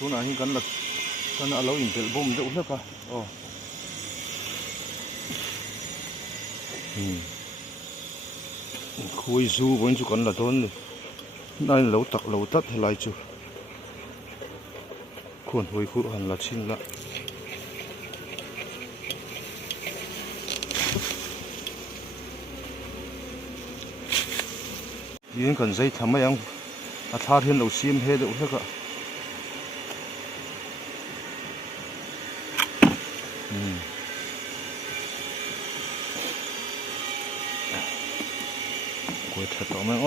Số này hình cần là lâu in tel bom dễ uống cả. Khui du vẫn chú cần là đón này. Đây lâu tắt hay lại chú. Khuôn hồi khu hẳn là xin lại. Yên cần dây thầm mấy ông. Tha thiên lâu xiêm hết được hết cả. Quay thật đó mấy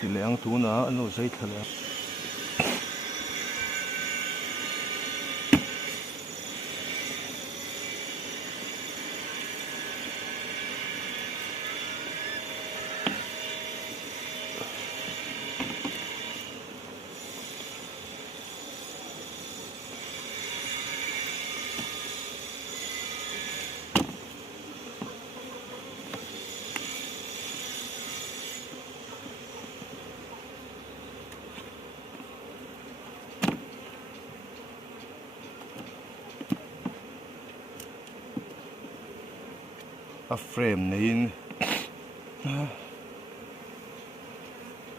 chỉ lẽ ăn tú nó ăn lâu dây thật là. Frame này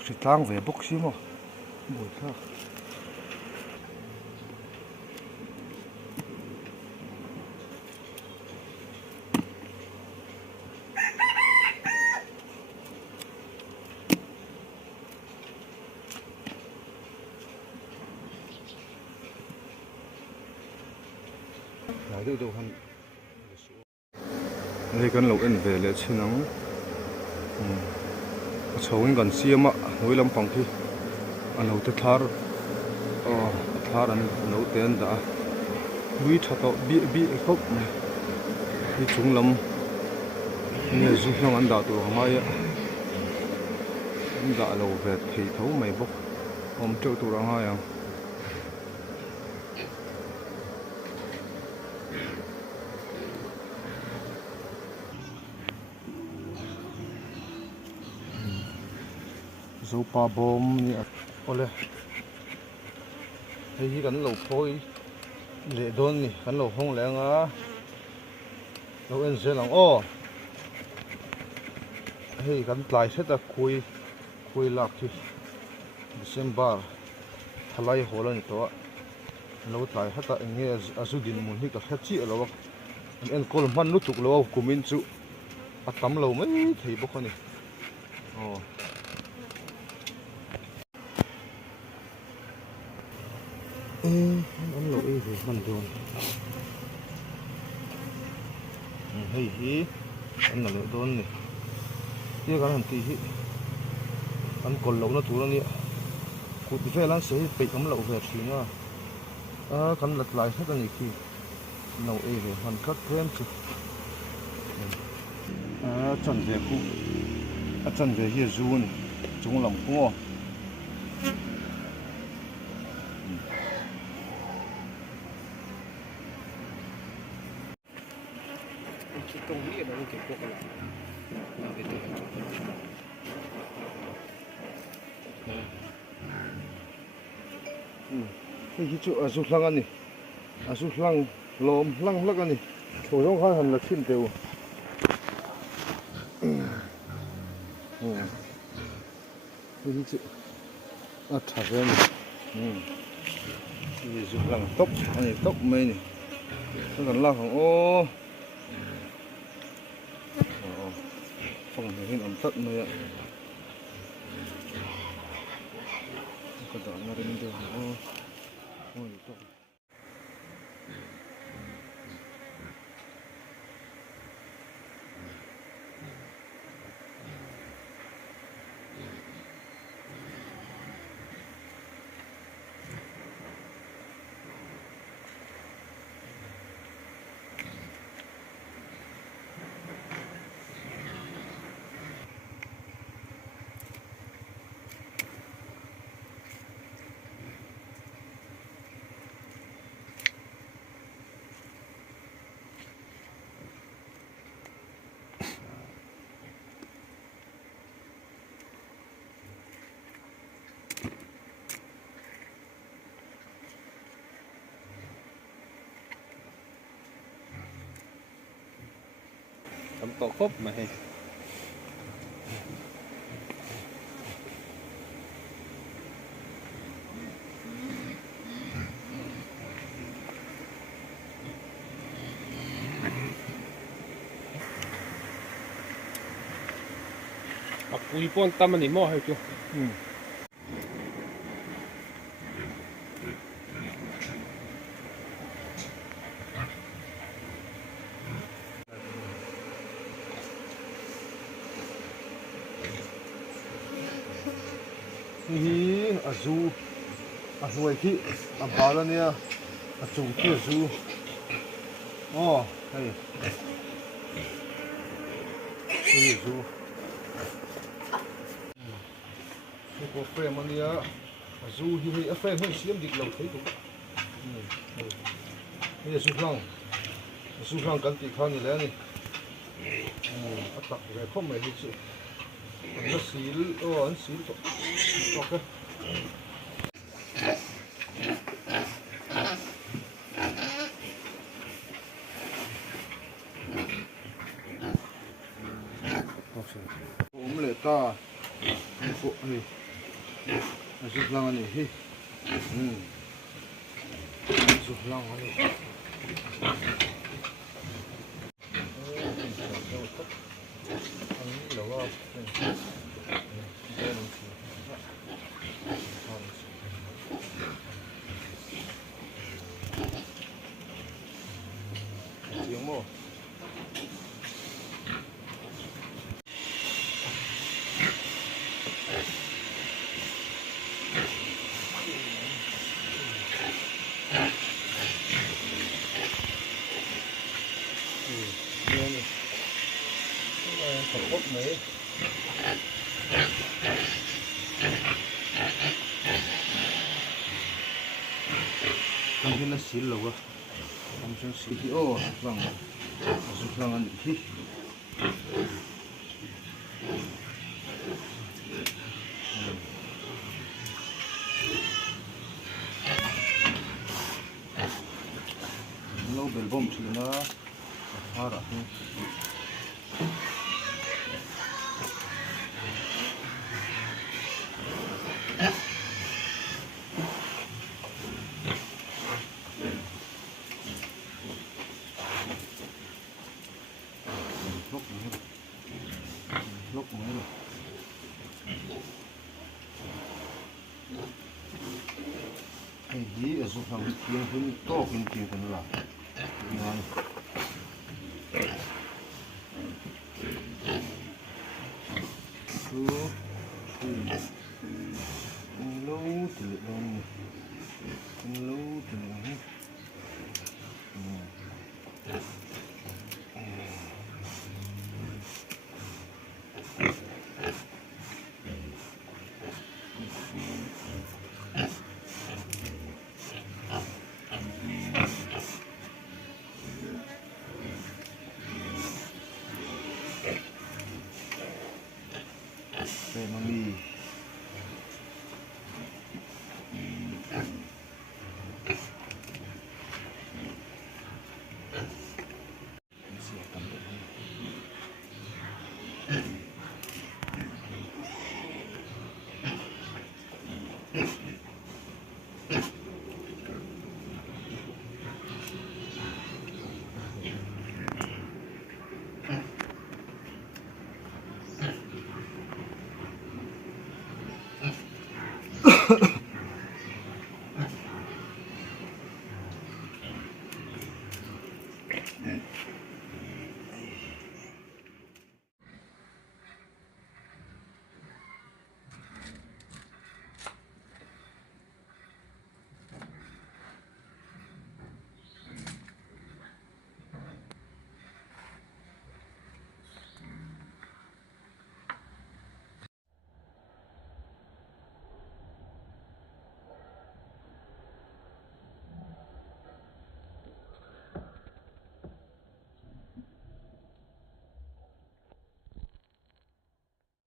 chỉ tăng về bốc xí mà buổi khác lại được đâu hơn đây cần lâu ăn về lại trên nắng cháu anh gần xiêm ạ nuôi làm phòng thì anh nấu tới thar anh nấu tên đã nuôi thà to bị khóc đi chung lắm nghe giúp nó ăn đã tụi mai ạ đã lâu về thì thấu mày bốc hôm trước tụi nó hai à dấu pa bom nè, ole, thấy cái lẩu phôi dễ đôn nè, cái lẩu hông lẽ ngã, lẩu ăn dễ lòng hey cái lại sẽ ta khui lạc thì, December, thay hồ lên to, lẩu lại hết ta nghe azudin muốn hít cái hết chi lẩu, anh coi man nút tục lẩu kumin chu, tắm lẩu mấy thấy bốc này, ăn lẩu thì mình luôn, hey ăn lẩu đôn này, cái làm gì hết, ăn còn lẩu nó thú lắm nè, cụt về lăn sấy bị ấm lẩu về xí nữa, cần lật lại hết anh thì lẩu thì hoàn cắt thêm chứ, chân về khu, chân về hier zone, chúng làm cũng cái công việc đó cái cuộc là cái chỗ rút lăng anh này rút lăng lom lăng lắc anh này chỗ đó khai hành là xin đều cái chỗ thả ra này rút lăng tóc anh này tóc mây này nó còn lao hàng phòng này hình ẩm tận này ạ còn đó là bên đường tấm tổ khốp mà hay cùi pon tâm anh mò hay chưa hi azu azuai khi abalania azu khi azu oh hey hey azu ko frame ania azu hi hi a frame hi siam dik lo thei tu hey azu hlang kan ti khani le ni atak ve khom mai hi chu nó xíu anh xíu ok lệ ta phụ này giúp lăng này hi giúp lăng này tiếng mồ thật tốt mấy thằng kia nó xíu lâu quá thằng xem xíu thì ô vâng giúp thằng ăn đi lâu bền bông chỉ nó hoa rồi lúc mới rồi cái gì ở giúp thằng tiền hơn to hơn tiền hơn là ngon cứ lâu từ lâu lâu từ lâu đây nó đi